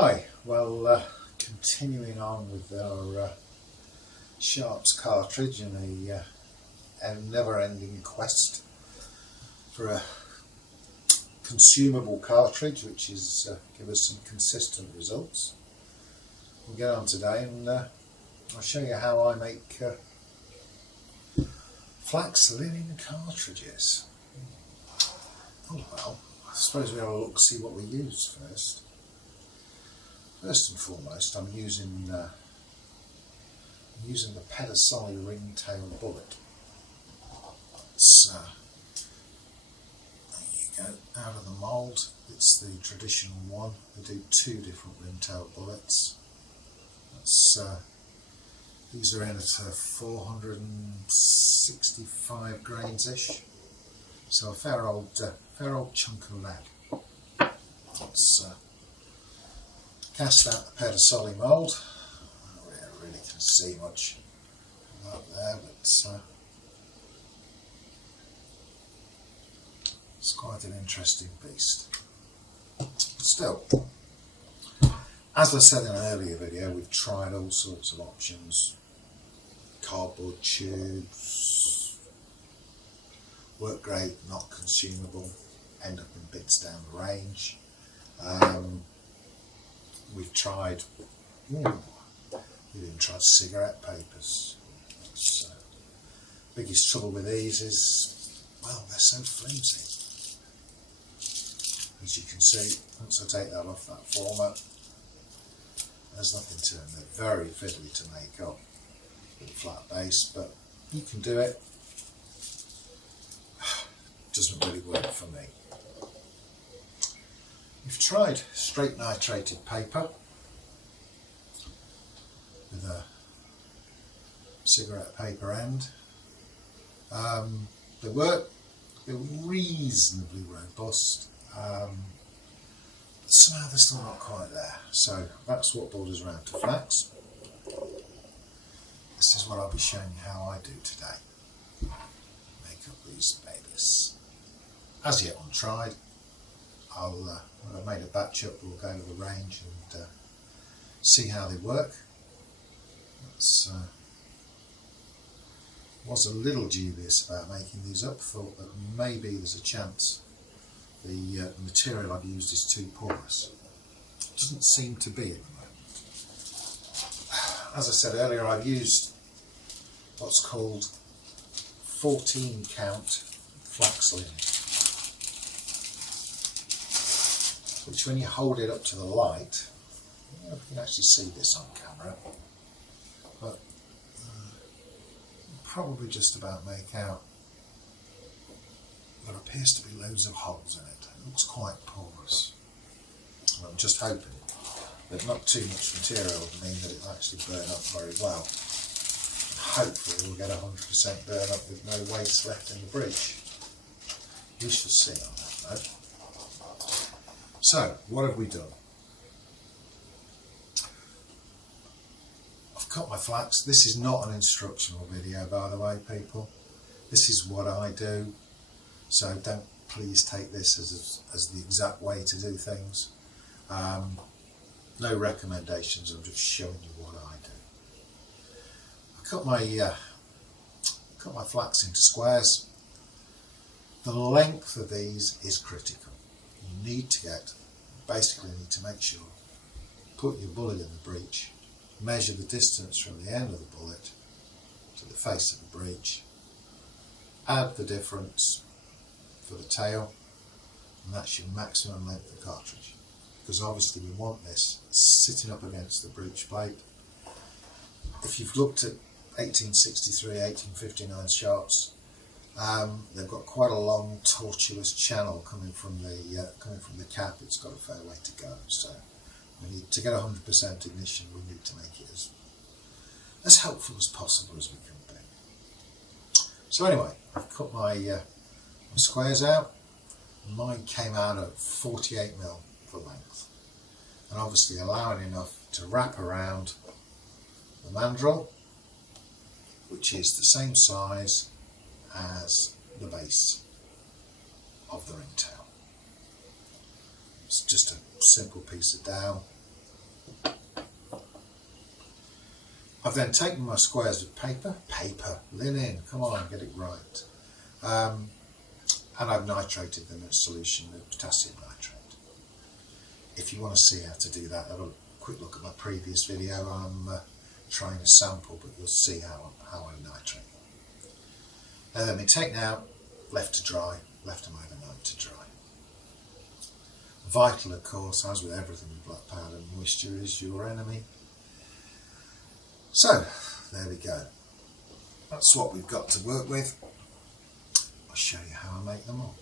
Hi, well continuing on with our Sharps cartridge in a never-ending quest for a consumable cartridge which is give us some consistent results. We'll get on today and I'll show you how I make Flax linen cartridges. Oh well, I suppose we'll have a look, see what we use first. First and foremost, I'm using the percussion ringtail bullet. So there you go, out of the mould. It's the traditional one. They do two different ringtail bullets. These are in at 465 grains ish. So a fair old chunk of lead. Let's cast out the percussion mould. I don't really can see much out there, but it's quite an interesting beast. Still, as I said in an earlier video, we've tried all sorts of options. Cardboard tubes, work great, not consumable, end up in bits down the range. We've tried, we even tried cigarette papers. Biggest trouble with these is, well, they're so flimsy. As you can see, once I take that off that former, there's nothing to them. They're very fiddly to make up with a flat base, but you can do it. Doesn't really work for me. We've tried straight nitrated paper with a cigarette paper end. They work, they're reasonably robust, but somehow they're still not quite there. So that's what brought us around to Flax. This is what I'll be showing you how I do today. Make up these babies. As yet untried. When I've made a batch up, we'll go to the range and see how they work. Was a little dubious about making these up. Thought that maybe there's a chance the material I've used is too porous. Doesn't seem to be at the moment. As I said earlier, I've used what's called 14 count flax linen, which when you hold it up to the light, I don't know if you can actually see this on camera, but probably just about make out there appears to be loads of holes in it. It looks quite porous. And I'm just hoping that not too much material would mean that it'll actually burn up very well. And hopefully we'll get 100% burn up with no waste left in the breech. We shall see on that note. So, what have we done? I've cut my flax. This is not an instructional video, by the way, people. This is what I do. So don't please take this as the exact way to do things. No recommendations, I'm just showing you what I do. I cut my flax into squares. The length of these is critical. You need to make sure, put your bullet in the breech, measure the distance from the end of the bullet to the face of the breech, add the difference for the tail, and that's your maximum length of cartridge. Because obviously we want this sitting up against the breech plate. If you've looked at 1863, 1859 Sharps, they've got quite a long tortuous channel coming from the cap. It's got a fair way to go. So we need to get 100% ignition. We need to make it as helpful as possible as we can be. So anyway, I've cut my squares out. Mine came out at 48mm for length, and obviously allowing enough to wrap around the mandrel, which is the same size as the base of the ringtail. It's just a simple piece of dowel I've then taken my squares of linen, come on, get it right. And I've nitrated them in a solution of potassium nitrate. If you want to see how to do that, have a quick look at my previous video. I'm trying a sample, but you'll see how I nitrate. And then we take out, left to dry, left them overnight to dry. Vital, of course, as with everything with black powder, moisture is your enemy. So, there we go. That's what we've got to work with. I'll show you how I make them up.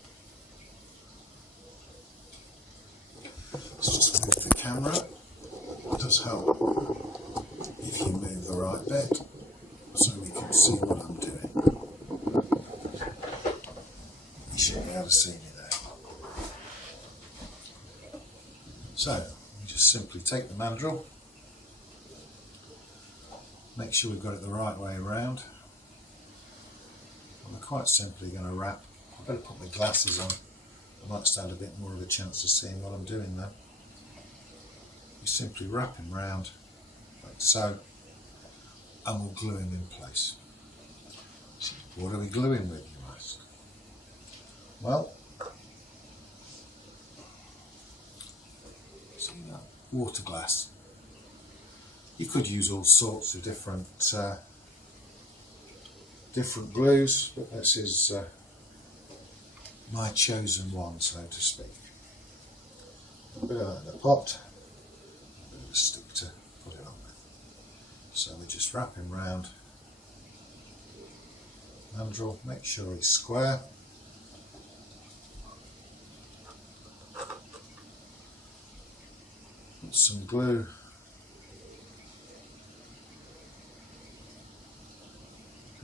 Let's just move the camera. It does help if you move the right bit so we can see what I'm doing. You should be able to see me there. So, we just simply take the mandrel, make sure we've got it the right way around. I'm quite simply going to wrap. I better put my glasses on. I might stand a bit more of a chance of seeing what I'm doing though. You simply wrap him round like so, and we'll glue him in place. So what are we gluing with, you ask? Well, see that water glass. You could use all sorts of different glues, but this is my chosen one, so to speak. A bit of that in the pot, a bit of a stick to put it on with. So we just wrap him round, mandrel, make sure he's square. Put some glue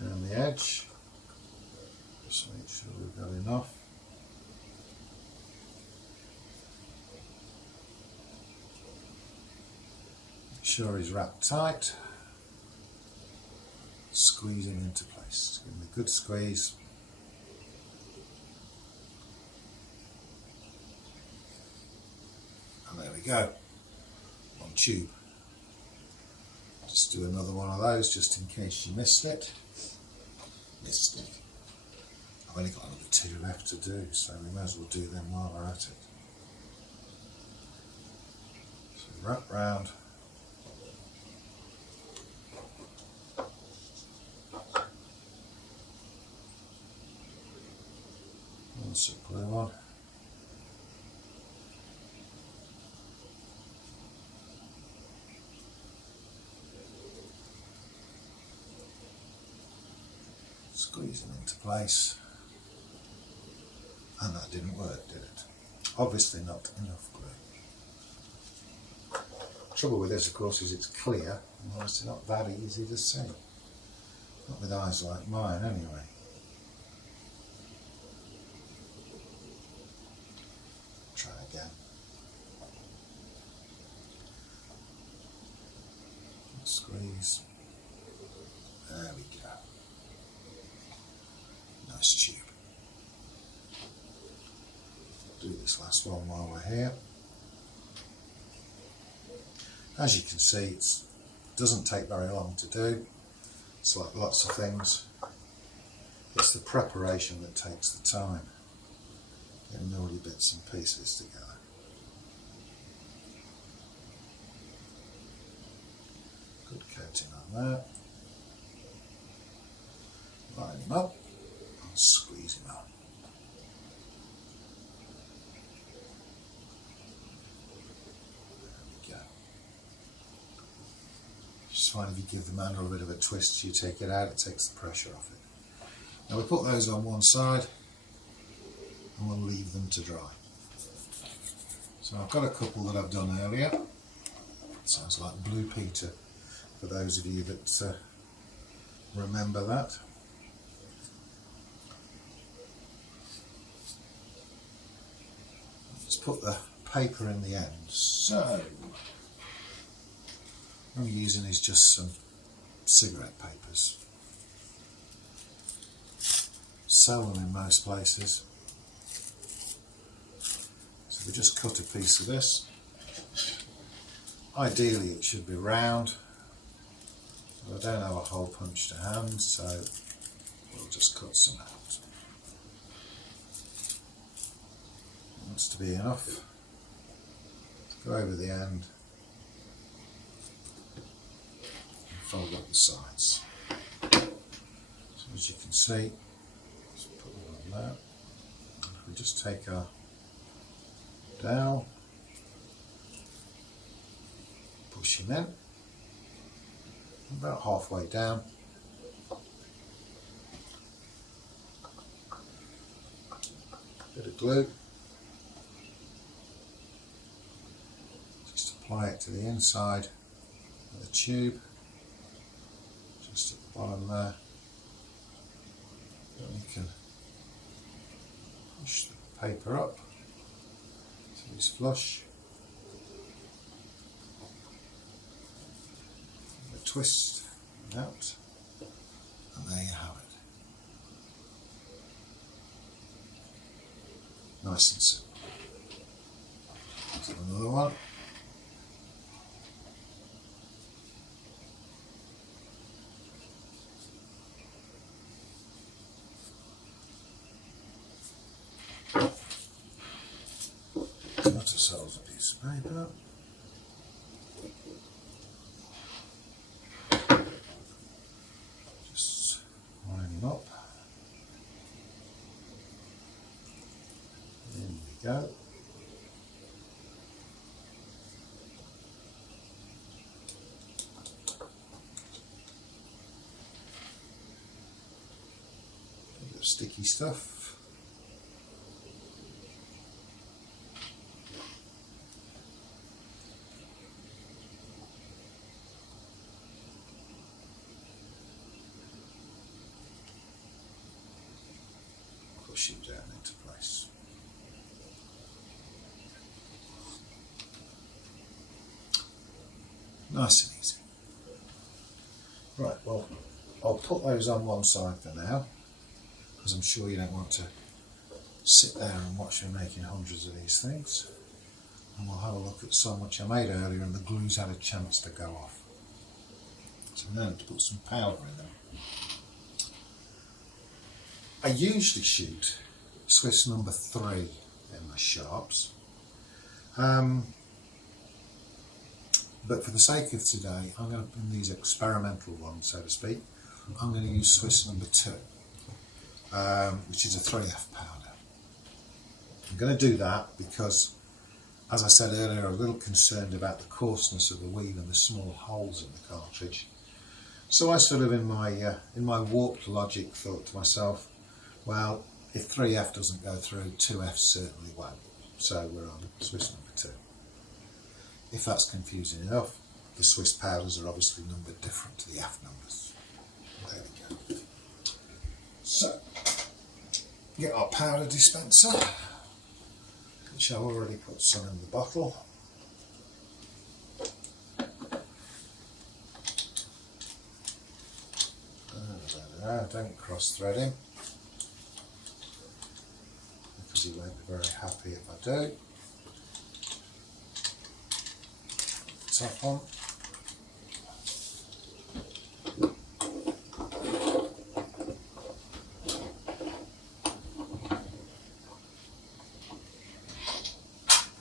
down the edge, just make sure we've got enough. Make sure he's wrapped tight, squeeze him into place, give him a good squeeze. And there we go, one tube. Just do another one of those just in case you missed it. I've only got another 2 left to do, so we may as well do them while we're at it. So wrap round. And some glue on. Squeeze them into place, and that didn't work, did it? Obviously not enough glue. Trouble with this, of course, is it's clear, and it's not that easy to see. Not with eyes like mine, anyway. Try again. Squeeze. There we go. Nice tube. Do this last one while we're here. As you can see, it doesn't take very long to do. It's like lots of things. It's the preparation that takes the time. Getting all your bits and pieces together. Good coating on that. Line him up. Squeeze him out. There we go. Just find if you give the mandrel a bit of a twist, you take it out, it takes the pressure off it. Now we put those on one side and we'll leave them to dry. So I've got a couple that I've done earlier. Sounds like Blue Peter for those of you that remember that. Put the paper in the end. So what I'm using is just some cigarette papers. Sell them in most places. So we just cut a piece of this, Ideally it should be round, but I don't have a hole punch to hand, so we'll just cut some out. Wants to be enough. Let's go over the end and fold up the sides. So as you can see, let's put it on there. If we just take our dowel, push him in, about halfway down. Bit of glue. Just apply it to the inside of the tube, just at the bottom there. Then we can push the paper up so it's flush. A twist out, and there you have it. Nice and simple. So another one. Cut ourselves a piece of paper. Just line them up. There we go. A bit of sticky stuff. Push it down into place. Nice and easy. Right, well, I'll put those on one side for now, because I'm sure you don't want to sit there and watch me making hundreds of these things. And we'll have a look at some which I made earlier and the glue's had a chance to go off. So I'm going to put some powder in them. I usually shoot Swiss number 3 in my sharps, but for the sake of today I'm going to, in these experimental ones so to speak, I'm going to use Swiss number 2, which is a 3F powder. I'm going to do that because, as I said earlier, I'm a little concerned about the coarseness of the weave and the small holes in the cartridge. So I sort of, in my warped logic, thought to myself, well, if 3F doesn't go through, 2F certainly won't. So we're on Swiss number 2. If that's confusing enough, the Swiss powders are obviously numbered different to the F numbers. There we go. So, get our powder dispenser, which I've already put some in the bottle. Don't cross thread him, because he won't be very happy if I do. Top on.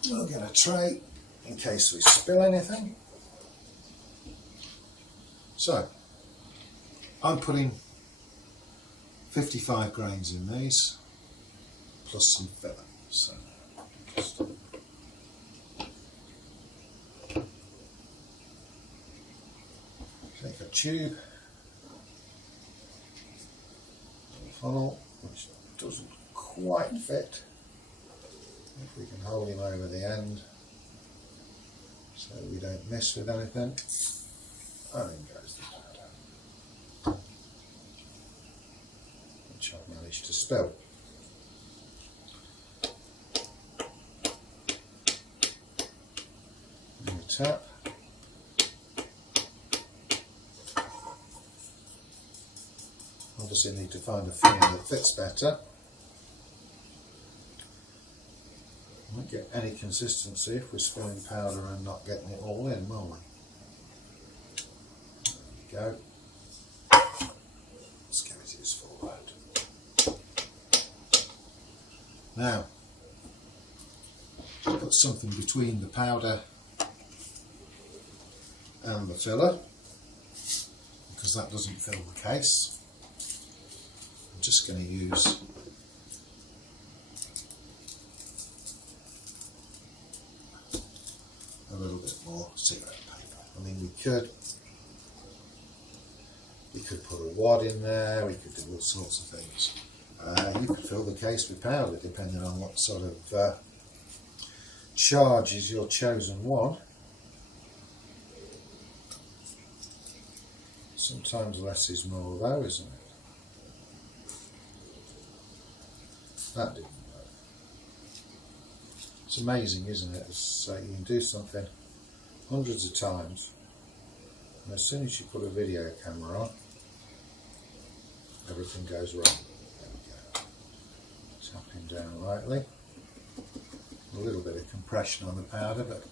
We'll get a tray in case we spill anything. So, I'm putting 55 grains in these, plus some filler. So, just take a tube, a funnel, which doesn't quite fit. If we can hold him over the end so we don't mess with anything. And in goes the powder, which I've managed to spill. And we tap. Obviously need to find a funnel that fits better. We won't get any consistency if we're spilling powder and not getting it all in, will we? There we go. Let's give it its full load. Now, put something between the powder and the filler, because that doesn't fill the case. I'm just going to use a little bit more cigarette paper. I mean, we could put a wad in there, we could do all sorts of things. You could fill the case with powder depending on what sort of charge is your chosen one. Sometimes less is more though, isn't it? That didn't work. It's amazing, isn't it? You can do something hundreds of times, and as soon as you put a video camera on, everything goes wrong. There we go. Tapping down lightly. A little bit of compression on the powder, but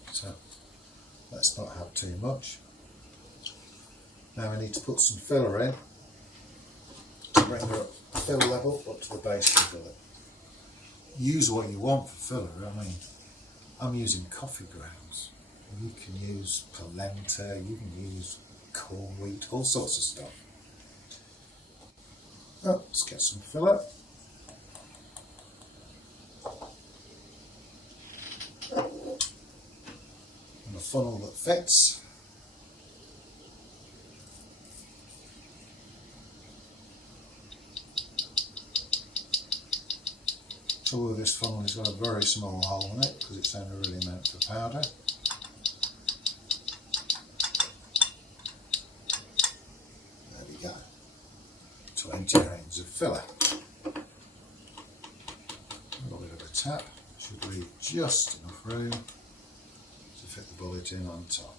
let's not have too much. Now we need to put some filler in to bring the fill level up to the base of the filler. Use what you want for filler. I mean, I'm using coffee grounds. You can use polenta, you can use corn wheat, all sorts of stuff. Oh, let's get some filler. And a funnel that fits. Trouble with this funnel is got a very small hole in it because it's only really meant for powder. There we go. 20 grains of filler. A little bit of a tap. Should leave just enough room to fit the bullet in on top.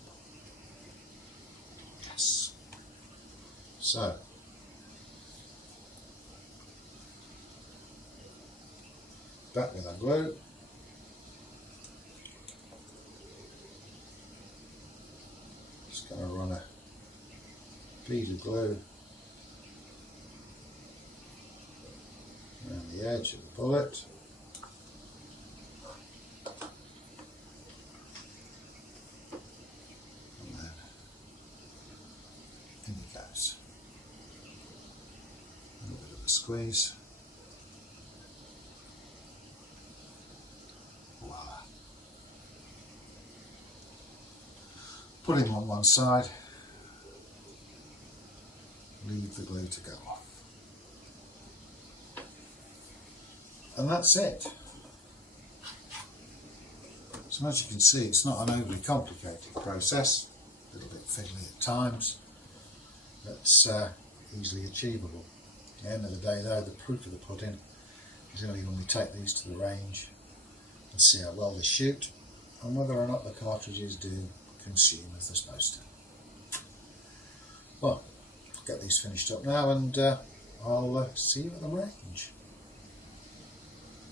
Yes. So, back with our glue. Just going to run a bead of glue around the edge of the bullet. And then in it goes. A little bit of a squeeze. Put him on one side, leave the glue to go off. And that's it. So as you can see, it's not an overly complicated process, a little bit fiddly at times, but easily achievable. At the end of the day though, the proof of the pudding is only when we take these to the range and see how well they shoot and whether or not the cartridges do consume as they're supposed to. Well, get these finished up now and I'll see you at the range.